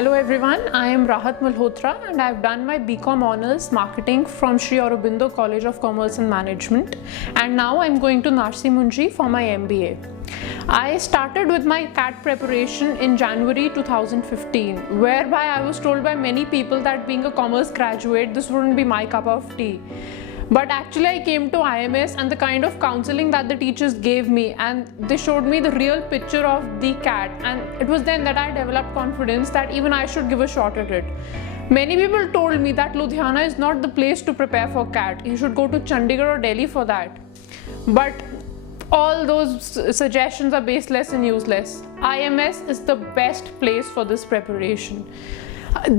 Hello everyone, I am Rahat Malhotra and I have done my BCom Honours Marketing from Sri Aurobindo College of Commerce and Management, and now I am going to Narsee Monjee for my MBA. I started with my CAT preparation in January 2015, whereby I was told by many people that being a commerce graduate, this wouldn't be my cup of tea. But actually I came to IMS and the kind of counseling that the teachers gave me, and they showed me the real picture of the CAT, and it was then that I developed confidence that even I should give a shot at it. Many people told me that Ludhiana is not the place to prepare for CAT. You should go to Chandigarh or Delhi for that. But all those suggestions are baseless and useless. IMS is the best place for this preparation.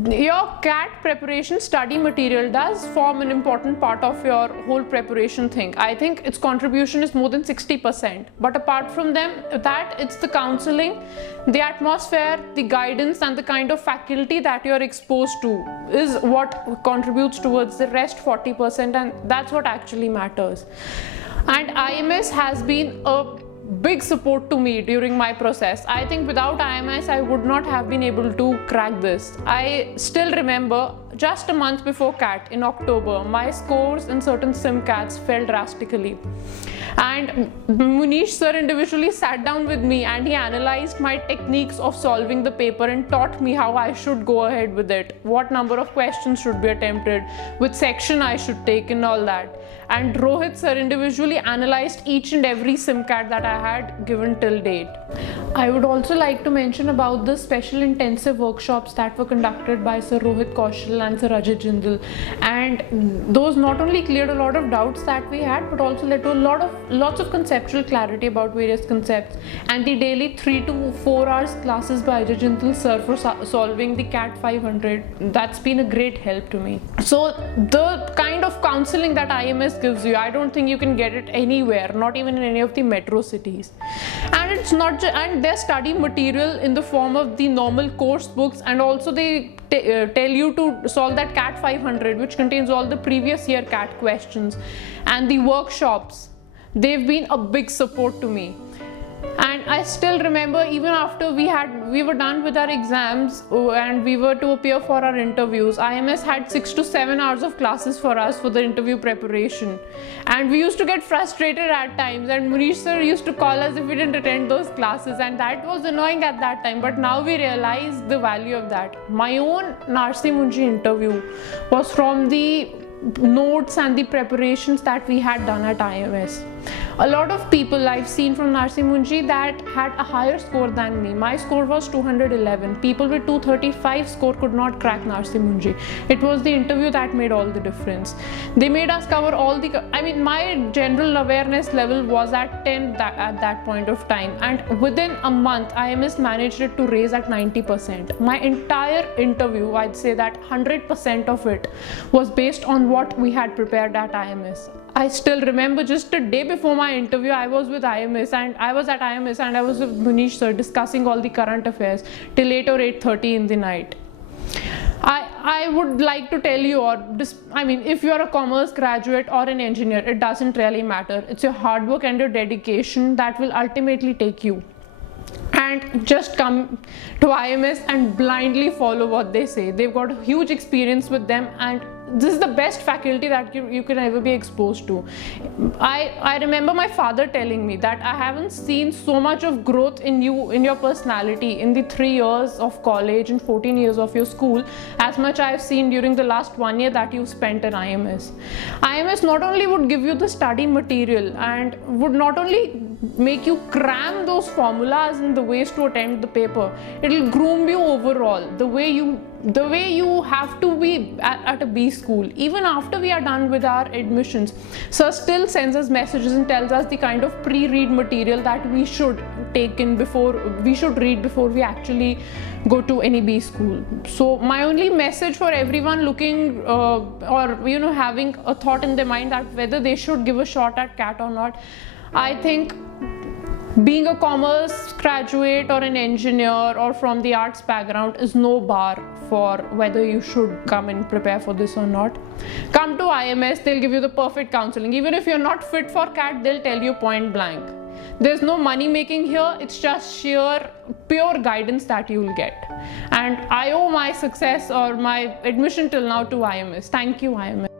Your CAT preparation study material does form an important part of your whole preparation thing. I think its contribution is more than 60%. But apart from that, it's the counseling, the atmosphere, the guidance and the kind of faculty that you're exposed to is what contributes towards the rest 40%, and that's what actually matters. And IMS has been a big support to me during my process. I think without IMS I would not have been able to crack this. I still remember just a month before CAT in October, my scores in certain SimCATs fell drastically. And Munish sir individually sat down with me and he analyzed my techniques of solving the paper and taught me how I should go ahead with it, what number of questions should be attempted, which section I should take and all that. And Rohit sir individually analyzed each and every SimCAT that I had given till date. I would also like to mention about the special intensive workshops that were conducted by Sir Rohit Kaushal and Sir Ajay Jindal, and those not only cleared a lot of doubts that we had, but also led to lots of conceptual clarity about various concepts. And the daily 3 to 4 hours classes by Ajay Jindal sir for solving the CAT 500, that's been a great help to me. So the kind of counseling that IMS gives you, I don't think you can get it anywhere, not even in any of the metro cities. And it's not just, and their study material in the form of the normal course books, and also they tell you to solve that CAT 500, which contains all the previous year CAT questions, and the workshops, they've been a big support to me. And I still remember, even after we were done with our exams and we were to appear for our interviews, IMS had 6 to 7 hours of classes for us for the interview preparation. And we used to get frustrated at times, and Munish sir used to call us if we didn't attend those classes, and that was annoying at that time, but now we realize the value of that. My own Narsee Monjee interview was from the notes and the preparations that we had done at IMS. A lot of people I've seen from Narsee Monjee that had a higher score than me. My score was 211. People with 235 score could not crack Narsee Monjee. It was the interview that made all the difference. They made us cover all the, my general awareness level was at 10 at that point of time, and within a month IMS managed it to raise at 90%. My entire interview, I'd say that 100% of it was based on what we had prepared at IMS. I still remember just a day before my interview, I was with IMS and I was at IMS and I was with Munish sir discussing all the current affairs till 8 or 8:30 in the night. I would like to tell you, if you're a commerce graduate or an engineer, it doesn't really matter. It's your hard work and your dedication that will ultimately take you. And just come to IMS and blindly follow what they say. They've got a huge experience with them, and this is the best faculty that you can ever be exposed to. I remember my father telling me that I haven't seen so much of growth in you, in your personality, in the 3 years of college and 14 years of your school, as much I've seen during the last 1 year that you spent in IMS. IMS not only would give you the study material and would not only make you cram those formulas and the ways to attempt the paper, it'll groom you overall, the way you have to be at a B school. Even after we are done with our admissions, sir still sends us messages and tells us the kind of pre-read material that we should take in we should read before we actually go to any B school. So my only message for everyone looking or having a thought in their mind that whether they should give a shot at CAT or not, I think being a commerce graduate or an engineer or from the arts background is no bar for whether you should come and prepare for this or not. Come to IMS, they'll give you the perfect counseling. Even if you're not fit for CAT, they'll tell you point blank There's no money making here, it's just sheer pure guidance that you'll get. And I owe my success or my admission till now to IMS. Thank you, IMS.